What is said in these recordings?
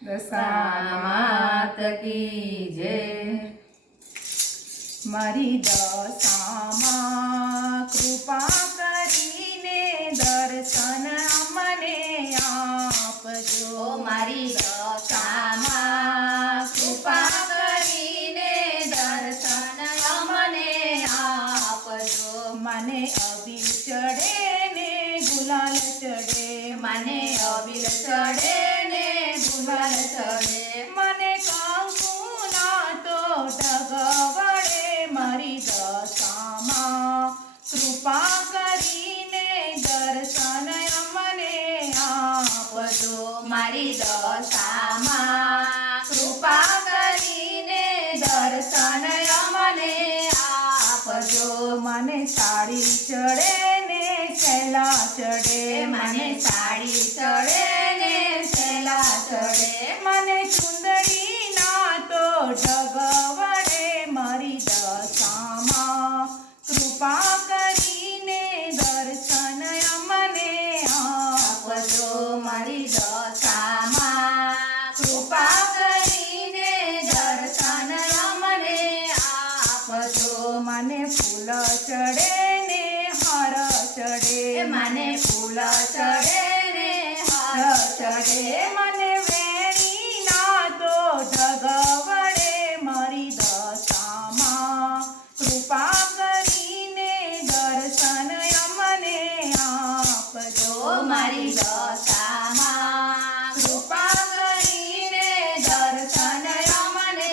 દશા માત કી જય. મારી દશામાં કૃપા કરીને દર્શન અમને આપજો. મારી દશામાં કૃપા કરીને દર્શન અમને આપજો. મને અબીલ ચડે ને ગુલાલ ચડે, મને અબીલ ચડે ને ગુલાલ ચડે, મને કંકુના તો ઢગ વડે. મારી દશામાં કૃપા કરીને દર્શન અમને આપજો. મારી દશામાં કૃપા કરીને દર્શન અમને આપજો. મને સાડી ચડે ને સેલા ચડે, મને સાડી ચડે ને સેલા ચડે, મને ચુંદડીના તો ઢગ વડે. મારી દશામાં કૃપા કરીને દર્શન અમને આપજો. મારી દશામાં કૃપા કરીને દર્શન અમને આપજો. મને ફૂલ ચડે ને હાર ચડે, મને ફૂલ ચડે ને હાર ચડે, મને વેણીના તો ઢગ વડે. મારી દશામાં કૃપા કરીને દર્શન અમને આપજો. મારી દશામાં કૃપા કરીને દર્શન અમને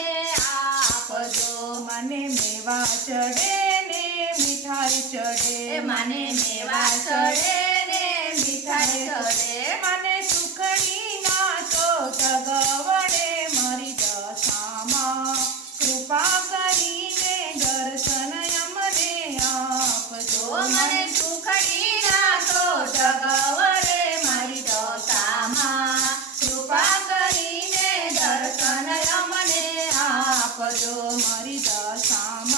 આપજો. મને મેવા ચડે ને મીઠાઈ ચડે, મને મેવા ચડે ને મીઠાઈ ચડે, મને સુખડીના તો ઢગ વડે. મારી દશામાં કૃપા કરીને દર્શન અમને આપજો. મને સુખડીના તો જગવડે. મારી દશામાં કૃપા કરીને દર્શન અમને આપજો. મારી દશામાં